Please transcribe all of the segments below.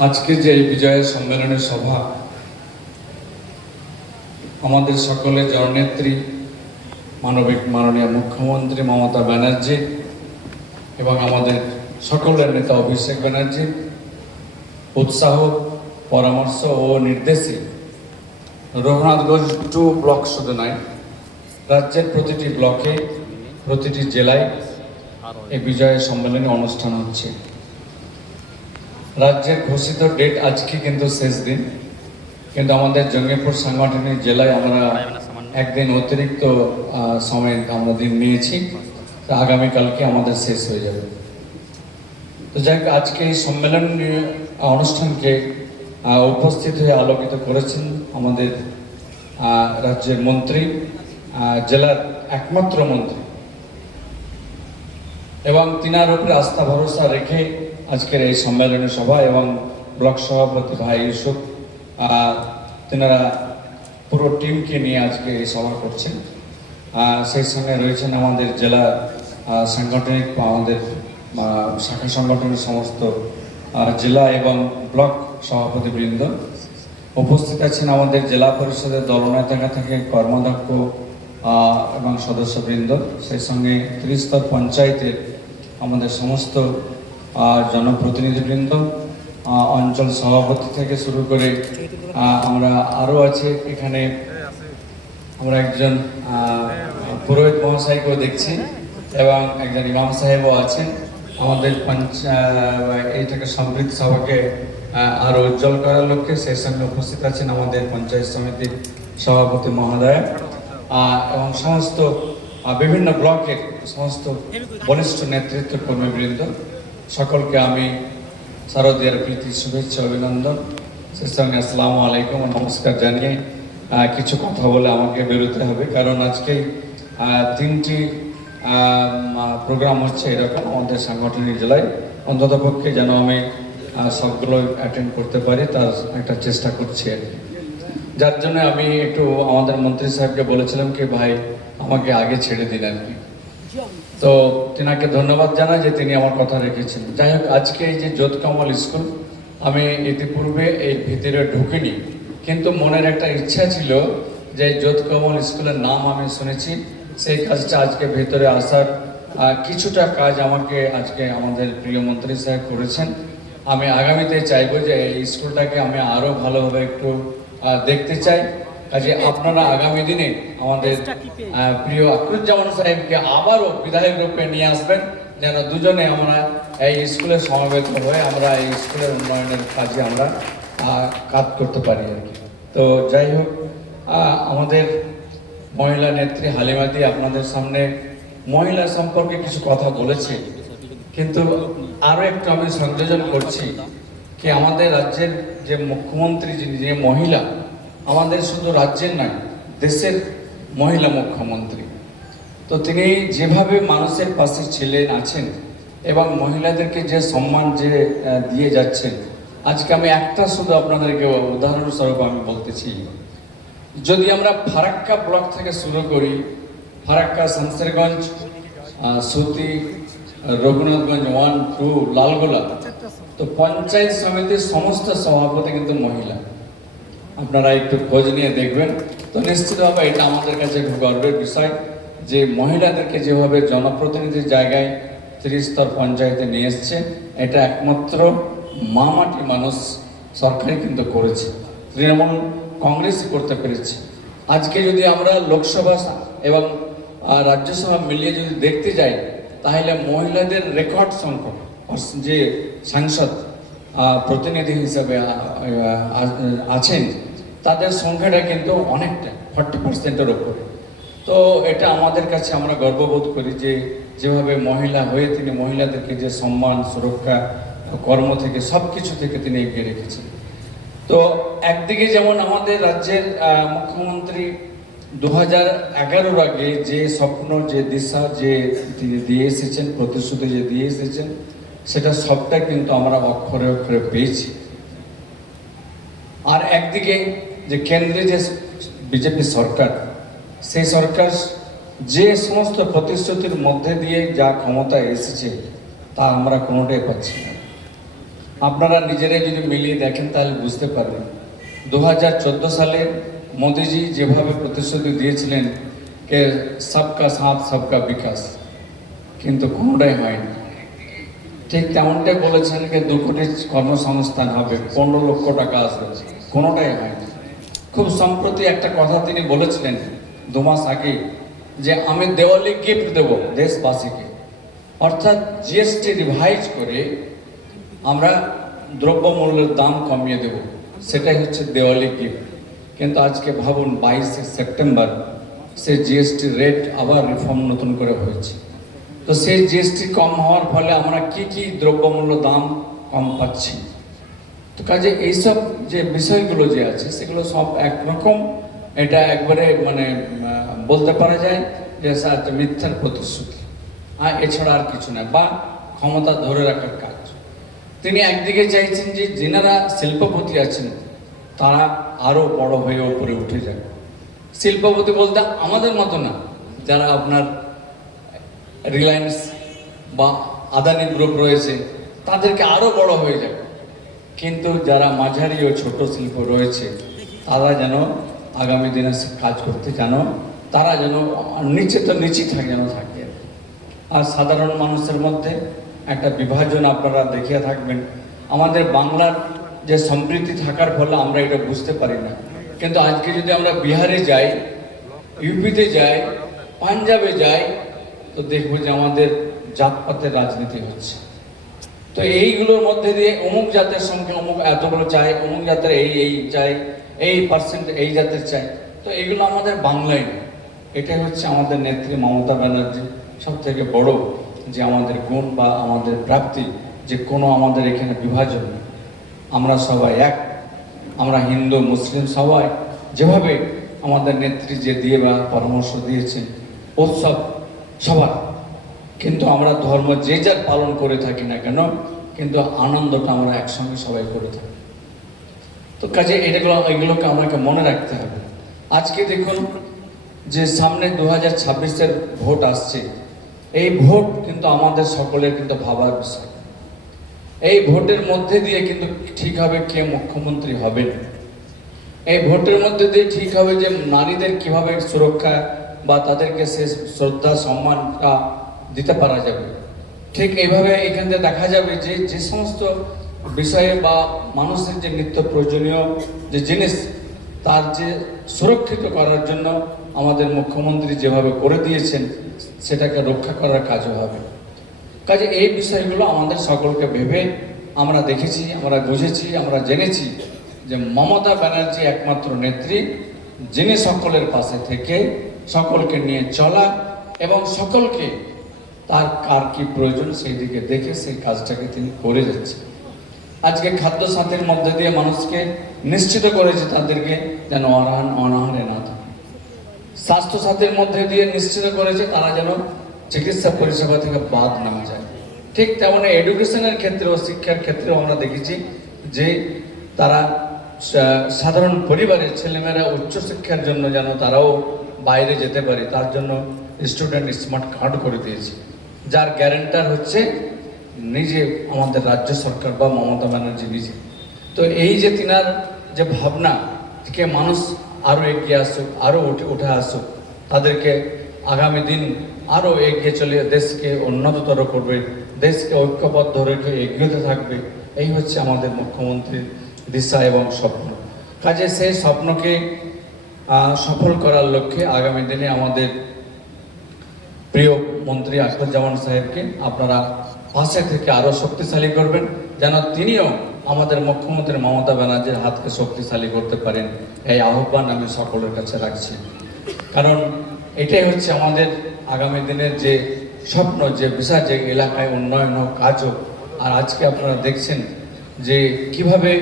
আজকে যে এই বিজয়ের সম্মেলনের সভা, আমাদের সকলের জননেত্রী, মানবিক মাননীয় মুখ্যমন্ত্রী মমতা ব্যানার্জি এবং আমাদের সকলের নেতা অভিষেক ব্যানার্জি, উৎসাহ, পরামর্শ ও নির্দেশে রঘুনাথগঞ্জ টু ব্লক শুধু নয়, রাজ্যের প্রতিটি ব্লকে, প্রতিটি জেলায় এই বিজয় সম্মেলনী অনুষ্ঠান হচ্ছে। রাজ্যের ঘোষিত ডেট আজকে কিন্তু শেষ দিন। কিন্তু আমাদের জঙ্গিপুর সাংগঠনিক জেলায় আমরা একদিন অতিরিক্ত সময় আমরা দিন নিয়েছি। আগামীকালকে আমাদের শেষ হয়ে যাবে। তো যাই হোক, আজকে এই সম্মেলন অনুষ্ঠানকে উপস্থিত হয়ে আলোকিত করেছেন আমাদের রাজ্যের মন্ত্রী জেলার একমাত্র মন্ত্রী। এবং তিনার উপরে আস্থা, ভরসা রেখে আজকের এই সম্মেলনী সভা এবং ব্লক সভাপতি ভাই ইউসুফ তেনারা পুরো টিমকে নিয়ে আজকে এই সভা করছেন। সেই সঙ্গে রয়েছেন আমাদের জেলা সাংগঠনিক আমাদের শাখা সংগঠনের সমস্ত জেলা এবং ব্লক সভাপতিবৃন্দ। উপস্থিত আছেন আমাদের জেলা পরিষদের দলনেতা থেকে কর্মদক্ষ এবং সদস্যবৃন্দ। সেই সঙ্গে ত্রিস্তর পঞ্চায়েতের আমাদের সমস্ত জনপ্রতিনিধিবৃন্দ অঞ্চল সভাপতি থেকে শুরু করে আমরা আরও আছে। এখানে আমরা একজন পুরোহিত মহাশয়কেও দেখছি এবং একজন ইমাম সাহেবও আছেন। আমাদের এইটাকে সমৃদ্ধ সভাকে আহ, আরও উজ্জ্বল করার লক্ষ্যে সেই সঙ্গে উপস্থিত আছেন আমাদের পঞ্চায়েত সমিতির সভাপতি মহোদয়। এবং সমস্ত বিভিন্ন ব্লকের সমস্ত বরিষ্ঠ নেতৃত্ব কর্মীবৃন্দ সকলকে আমি শারদীয়ার প্রীতি, শুভেচ্ছা, অভিনন্দন। সে সঙ্গে আসসালামু আলাইকুম নমস্কার জানিয়ে কিছু কথা বলে আমাকে বেরোতে হবে। কারণ আজকে তিনটি প্রোগ্রাম হচ্ছে এরকম আমাদের সাংগঠনিক জেলায়। অন্তত পক্ষে যেন আমি সবগুলো অ্যাটেন্ড করতে পারি, তার একটা চেষ্টা করছি আর কি। যার জন্য আমি একটু আমাদের মন্ত্রী সাহেবকে বলেছিলাম কি, ভাই, আমাকে আগে ছেড়ে দিন আর কি। তো তিনাকে ধন্যবাদ জানাই যে তিনি আমার কথা রেখেছেন। যাই হোক আজকে এই যে যোধকমল স্কুল, আমি ইতিপূর্বে এই ভিতরে ঢুকিনি। কিন্তু মনের একটা ইচ্ছা ছিল যে যোধকমল স্কুলের নাম আমি শুনেছি। সেই কাজটা আজকে ভেতরে আসার কিছুটা কাজ আমাকে আজকে আমাদের প্রিয় মন্ত্রী সাহেব করেছেন। আমি আগামীতে চাইব যে এই স্কুলটাকে আমি আরও ভালোভাবে একটু দেখতে চাই। কাজে আপনারা আগামী দিনে আমাদের প্রিয় আকরুজ্জামান সাহেবকে আবারও বিধায়ক রূপে নিয়ে আসবেন যেন দুজনে আমরা এই স্কুলে সমবেত হয়ে আমরা এই স্কুলের উন্নয়নের কাজে আমরা কাজ করতে পারি আর কি। তো যাই হোক আমাদের মহিলা নেত্রী হালিমাদি আপনাদের সামনে মহিলা সম্পর্কে কিছু কথা বলেছে কিন্তু আরও একটু আমি সংযোজন করছি কি আমাদের রাজ্যের যে মুখ্যমন্ত্রী যিনি যে মহিলা আমাদের শুধু রাজ্যের নয়, দেশের মহিলা মুখ্যমন্ত্রী। তো তিনি যেভাবে মানুষের পাশে ছিলেন, আছেন এবং মহিলাদেরকে যে সম্মান যে দিয়ে যাচ্ছেন, আজকে আমি একটা শুধু আপনাদেরকে উদাহরণস্বরূপ আমি বলতেছি। যদি আমরা ফারাক্কা ব্লক থেকে শুরু করি, ফারাক্কা, শামসেরগঞ্জ সুতি, রঘুনাথগঞ্জ, ওয়ান, টু, লালগোলা, তো পঞ্চায়েত সমিতির সমস্ত সভাপতি কিন্তু মহিলা। আপনারা একটু খোঁজ নিয়ে দেখবেন। তো নিশ্চিতভাবে এটা আমাদের কাছে খুব গর্বের বিষয় যে মহিলাদেরকে যেভাবে জনপ্রতিনিধির জায়গায় ত্রিস্তর পঞ্চায়েতে নিয়ে এসছে, এটা একমাত্র মামাটি মানুষ সরকারই কিন্তু করেছে, তৃণমূল কংগ্রেসই করতে পেরেছে। আজকে যদি আমরা লোকসভা এবং রাজ্যসভা মিলিয়ে যদি দেখতে যাই, তাহলে মহিলাদের রেকর্ড সংখ্যক যে সাংসদ প্রতিনিধি হিসাবে আছেন, তাদের সংখ্যাটা কিন্তু অনেকটা ফর্টি পার্সেন্টের ওপরে তো এটা আমাদের কাছে আমরা গর্ববোধ করি যে, যেভাবে মহিলা হয়ে তিনি মহিলাদেরকে যে সম্মান, সুরক্ষা, কর্ম থেকে সব কিছু থেকে তিনি এগিয়ে রেখেছেন। তো একদিকে যেমন আমাদের রাজ্যের মুখ্যমন্ত্রী দু হাজার এগারোর আগে যে স্বপ্ন, যে দিশা, যে তিনি দিয়ে এসেছেন, প্রতিশ্রুতি যে দিয়ে এসেছেন সেটা সবটা কিন্তু আমরা অক্ষরে অক্ষরে পেয়েছি। আর একদিকে যে কেন্দ্রে যে বিজেপি সরকার, সেই সরকার যে সমস্ত প্রতিশ্রুতির মধ্যে দিয়ে যা ক্ষমতায় এসেছে, তা আমরা কোনোটাই পাচ্ছি না। আপনারা নিজেরাই যদি মিলিয়ে দেখেন, তাহলে বুঝতে পারবেন। দু হাজার চোদ্দ সালে মোদিজি যেভাবে প্রতিশ্রুতি দিয়েছিলেন, কে সবকা সাথ, সবকা বিকাশ, কিন্তু কোনোটাই হয়নি। ঠিক তেমনটাই বলেছেন যে দু কোটি কর্মসংস্থান হবে, পনেরো লক্ষ টাকা আসবে কোনোটাই হয়নি খুব সম্প্রতি একটা কথা তিনি বলেছিলেন দু মাস আগে যে আমি দেওয়ালি গিফট দেব দেশবাসীকে। অর্থাৎ জিএসটি রিভাইজ করে আমরা দ্রব্যমূল্যের দাম কমিয়ে দেব। সেটাই হচ্ছে দেওয়ালি গিফট কিন্তু আজকে ভাবুন, বাইশে সেপ্টেম্বর সে জিএসটি রেট আবার রিফর্ম নতুন করে হয়েছে। তো সেই জিএসটি কম হওয়ার ফলে আমরা কি কি দ্রব্যমূল্য দাম কম পাচ্ছি? তো কাজে এইসব যে বিষয়গুলো যে আছে, সেগুলো সব একরকম। এটা একবারে মানে বলতে পারা যায় যে মিথ্যার প্রতিশ্রুতি। আর এছাড়া আর কিছু না, বা ক্ষমতা ধরে রাখার কাজ। তিনি একদিকে চাইছেন যে যেনারা শিল্পপতি আছেন, তারা আরও বড় হয়ে উপরে উঠে যায় শিল্পপতি বলতে আমাদের মতো না, যারা আপনার রিলায়েন্স বা আদানি গ্রুপ রয়েছে, তাদেরকে আরও বড় হয়ে যাবে। কিন্তু যারা মাঝারি ও ছোট শিল্প রয়েছে, তারা যেন আগামী দিনে কাজ করতে যেন, তারা যেন নিচে তো নিচেই থাকে যেন থাকে। আর সাধারণ মানুষের মধ্যে একটা বিভাজন আপনারা দেখিয়ে থাকবেন। আমাদের বাংলার যে সম্প্রীতি থাকার ফলে আমরা এটা বুঝতে পারি না। কিন্তু আজকে যদি আমরা বিহারে যাই, ইউপিতে যাই, পাঞ্জাবে যাই তো দেখব যে আমাদের জাতপাতের রাজনীতি হচ্ছে। তো এইগুলোর মধ্যে দিয়ে অমুক জাতের সঙ্গে অমুক এতগুলো চাই, অমুক জাতের এই এই চাই, এই পার্সেন্ট এই জাতের চাই। তো এগুলো আমাদের বাংলায় নেই। এটাই হচ্ছে আমাদের নেত্রী মমতা ব্যানার্জি সব থেকে বড় যে আমাদের গুণ বা আমাদের প্রাপ্তি, যে কোনো আমাদের এখানে বিভাজন নেই। আমরা সবাই এক, আমরা হিন্দু, মুসলিম সবাই যেভাবে আমাদের নেত্রী যে দিয়ে বা পরামর্শ দিয়েছেন, উৎসব সবার। কিন্তু আমরা ধর্ম যে যার পালন করে থাকি না কেন, কিন্তু আনন্দটা আমরা একসঙ্গে সবাই করে থাকি। তো কাজে এটাগুলো, এগুলোকে আমাকে মনে রাখতে হবে। আজকে দেখুন যে সামনে দু হাজার ছাব্বিশের ভোট আসছে। এই ভোট কিন্তু আমাদের সকলের কিন্তু ভাবার বিষয়। এই ভোটের মধ্যে দিয়ে কিন্তু ঠিক হবে কে মুখ্যমন্ত্রী হবেন। এই ভোটের মধ্যে দিয়ে ঠিক হবে যে নারীদের কীভাবে সুরক্ষা বা তাদেরকে সে শ্রদ্ধা, সম্মানটা দিতে পারা যাবে। ঠিক এইভাবে এখান থেকে দেখা যাবে যে যে সমস্ত বিষয়ে বা মানুষের যে নিত্য প্রয়োজনীয় যে জিনিস, তার যে সুরক্ষিত করার জন্য আমাদের মুখ্যমন্ত্রী যেভাবে করে দিয়েছেন, সেটাকে রক্ষা করার কাজও হবে। কাজে এই বিষয়গুলো আমাদের সকলকে ভেবে আমরা দেখেছি, আমরা বুঝেছি, আমরা জেনেছি যে মমতা ব্যানার্জি একমাত্র নেত্রী, যিনি সকলের পাশে থেকে সকলকে নিয়ে চলা এবং সকলকে তার কার কি প্রয়োজন সেই দিকে দেখে সেই কাজটাকে তিনি করে যাচ্ছেন। আজকে খাদ্য সাথীর মধ্যে দিয়ে মানুষকে নিশ্চিত করেছে তাদেরকে যেন অনাহার, অনাহারে না থাকে। স্বাস্থ্য সাথীর মধ্যে দিয়ে নিশ্চিত করেছে তারা যেন চিকিৎসা পরিষেবা থেকে বাদ না যায়। ঠিক তেমন এডুকেশনের ক্ষেত্রেও, শিক্ষার ক্ষেত্রেও আমরা দেখেছি যে তারা সাধারণ পরিবারের ছেলেমেয়েরা উচ্চশিক্ষার জন্য যেন তারাও বাইরে যেতে পারি, তার জন্য স্টুডেন্ট স্মার্ট কার্ড করে দিয়েছে। যার গ্যারেন্টার হচ্ছে নিজে আমাদের রাজ্য সরকার বা মমতা ব্যানার্জি নিজে। তো এই যে তিনার যে ভাবনা থেকে মানুষ আরও এগিয়ে আসুক আরও উঠে উঠে আসুক, তাদেরকে আগামী দিন আরও এগিয়ে চলে, দেশকে উন্নততর করবে, দেশকে ঐক্যবদ্ধ রেখে এগিয়ে থাকবে, এই হচ্ছে আমাদের মুখ্যমন্ত্রীর দিশা এবং স্বপ্ন। কাজে সেই স্বপ্নকে সফল করার লক্ষ্যে আগামী দিনে আমাদের প্রিয় মন্ত্রী আখরুজ্জামান সাহেবকে আপনারা পাশে থেকে আরও শক্তিশালী করবেন, যেন তিনিও আমাদের মুখ্যমন্ত্রী মমতা ব্যানার্জির হাতকে শক্তিশালী করতে পারেন। এই আহ্বান আমি সকলের কাছে রাখছি। কারণ এটাই হচ্ছে আমাদের আগামী দিনের যে স্বপ্ন, যে বিষয়, যে এলাকায় উন্নয়ন হোক, কাজ হোক। আর আজকে আপনারা দেখছেন যে কীভাবে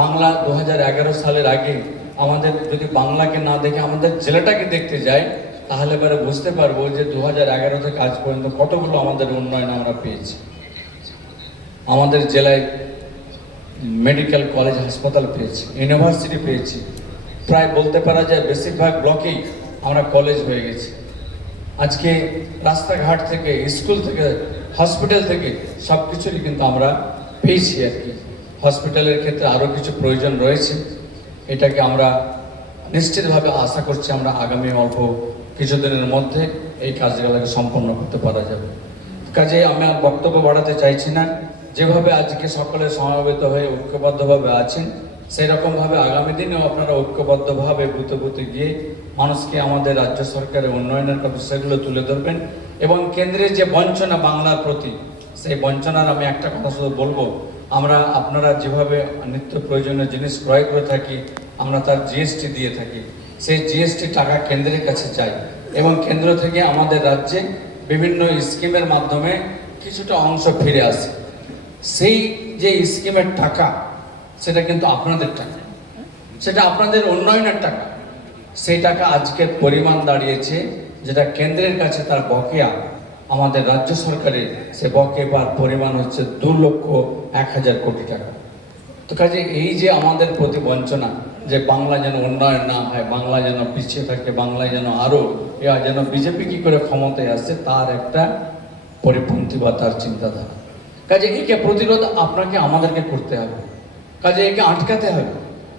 বাংলা দু হাজার এগারো সালের আগে আমাদের যদি বাংলাকে না দেখে আমাদের জেলাটাকে দেখতে যাই, তাহলে এবারে বুঝতে পারব যে দু হাজার এগারো থেকে আজ পর্যন্ত কতগুলো আমাদের উন্নয়ন আমরা পেয়েছি। আমাদের জেলায় মেডিকেল কলেজ, হাসপাতাল পেয়েছি, ইউনিভার্সিটি পেয়েছি। প্রায় বলতে পারা যায় বেশিরভাগ ব্লকেই আমরা কলেজ হয়ে গেছি। আজকে রাস্তাঘাট থেকে, স্কুল থেকে, হসপিটাল থেকে সব কিছুরই কিন্তু আমরা পেয়েছি আর কি। হসপিটালের ক্ষেত্রে আরও কিছু প্রয়োজন রয়েছে। এটাকে আমরা নিশ্চিতভাবে আশা করছি আমরা আগামী অল্প কিছুদিনের মধ্যে এই কাজগুলোকে সম্পন্ন করতে পারা যাবে। কাজে আমি আর বক্তব্য বাড়াতে চাইছি না। যেভাবে আজকে সকলে সমাবেত হয়ে ঐক্যবদ্ধভাবে আছেন সেই রকমভাবে আগামী দিনেও আপনারা ঐক্যবদ্ধভাবে বুতে গিয়ে মানুষকে আমাদের রাজ্য সরকারের উন্নয়নের কথা সেগুলো তুলে ধরবেন এবং কেন্দ্রের যে বঞ্চনা বাংলার প্রতি, সেই বঞ্চনার আমি একটা কথা শুধু বলব আমরা আপনারা যেভাবে নিত্য প্রয়োজনীয় জিনিস ক্রয় করে থাকি, আমরা তার জিএসটি দিয়ে থাকি। সেই জিএসটি টাকা কেন্দ্রের কাছে চাই এবং কেন্দ্র থেকে আমাদের রাজ্যে বিভিন্ন স্কিমের মাধ্যমে কিছুটা অংশ ফিরে আসে। সেই যে স্কিমের টাকা, সেটা কিন্তু আপনাদের টাকা। সেটা আপনাদের উন্নয়নের টাকা। সেই টাকা আজকের পরিমাণ দাঁড়িয়েছে, যেটা কেন্দ্রের কাছে তার বকেয়া। আমাদের রাজ্য সরকারের সে বকেয়ার পরিমাণ হচ্ছে দু লক্ষ এক হাজার কোটি টাকা। তো কাজে এই যে আমাদের প্রতি বঞ্চনা, যে বাংলা যেন উন্নয়ন না হয়, বাংলা যেন পিছিয়ে থাকে, বাংলায় যেন আরও এরা যেন বিজেপি কি করে ক্ষমতায় আসছে, তার একটা পরিপন্থী বা তার চিন্তাধারা। কাজে একে প্রতিরোধ আপনাকে আমাদেরকে করতে হবে। কাজে একে আটকাতে হবে।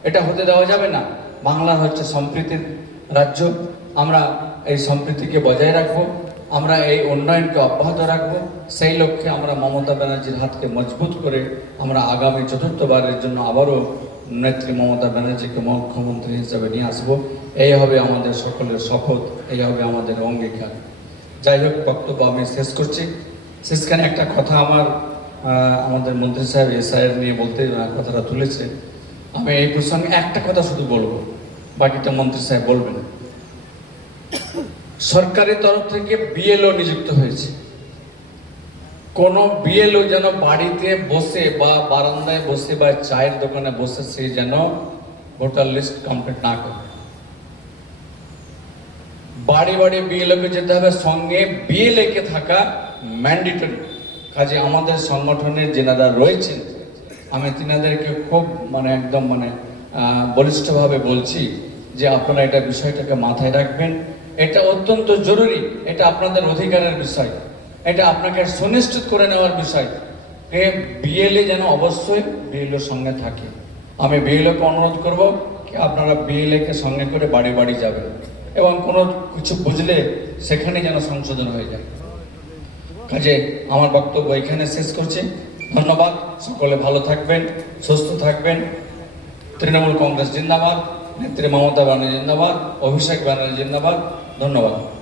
এটা হতে দেওয়া যাবে না। বাংলা হচ্ছে সম্প্রীতির রাজ্য। আমরা এই সম্প্রীতিকে বজায় রাখব। আমরা এই উন্নয়নকে অব্যাহত রাখব। সেই লক্ষ্যে আমরা মমতা ব্যানার্জির হাতকে মজবুত করে আমরা আগামী চতুর্থবারের জন্য আবারও নেত্রী মমতা ব্যানার্জিকে মুখ্যমন্ত্রী হিসেবে নিয়ে আসব। এই হবে আমাদের সকলের শপথ, এই হবে আমাদের অঙ্গীকার। যাই হোক, বক্তব্য আমি শেষ করছি। শেষখানে একটা কথা আমার আমাদের মন্ত্রী সাহেব এসআইয়ের নিয়ে বলতে কথাটা তুলেছে। আমি এই প্রসঙ্গে একটা কথা শুধু বলব, বাকিটা মন্ত্রী সাহেব বলবেন। সরকারের তরফ থেকে বিএলও নিযুক্ত হয়েছে। কোনো বিএলও যেন বাড়িতে বসে বা বারান্দায় বসে বা চায়ের দোকানে বসে সে যেন ভোটার লিস্ট কমপ্লিট না করে। বাড়ি বাড়ি বিএলওকে যেতে হবে, সঙ্গে বিএলএ কে থাকা ম্যান্ডেটরি কাজে আমাদের সংগঠনের যেনারা রয়েছেন, আমি তিনাদেরকে খুব মানে একদম মানে বলিষ্ঠভাবে বলছি যে আপনারা এটা বিষয়টাকে মাথায় রাখবেন। এটা অত্যন্ত জরুরি, এটা আপনাদের অধিকারের বিষয়। এটা আপনাকে সুনিশ্চিত করে নেওয়ার বিষয় এ বিএলএ যেন অবশ্যই বিএলওর সঙ্গে থাকে। আমি বিএলওকে অনুরোধ করব আপনারা বিএলএ কে সঙ্গে করে বাড়ি বাড়ি যাবেন এবং কোনো কিছু বুঝলে সেখানে যেন সংশোধন হয়ে যায়। কাজে আমার বক্তব্য এখানে শেষ করছি। ধন্যবাদ। সকলে ভালো থাকবেন, সুস্থ থাকবেন। তৃণমূল কংগ্রেস জিন্দাবাদ, নেত্রী মমতা ব্যানার্জি জিন্দাবাদ, অভিষেক ব্যানার্জি জিন্দাবাদ। ধন্যবাদ।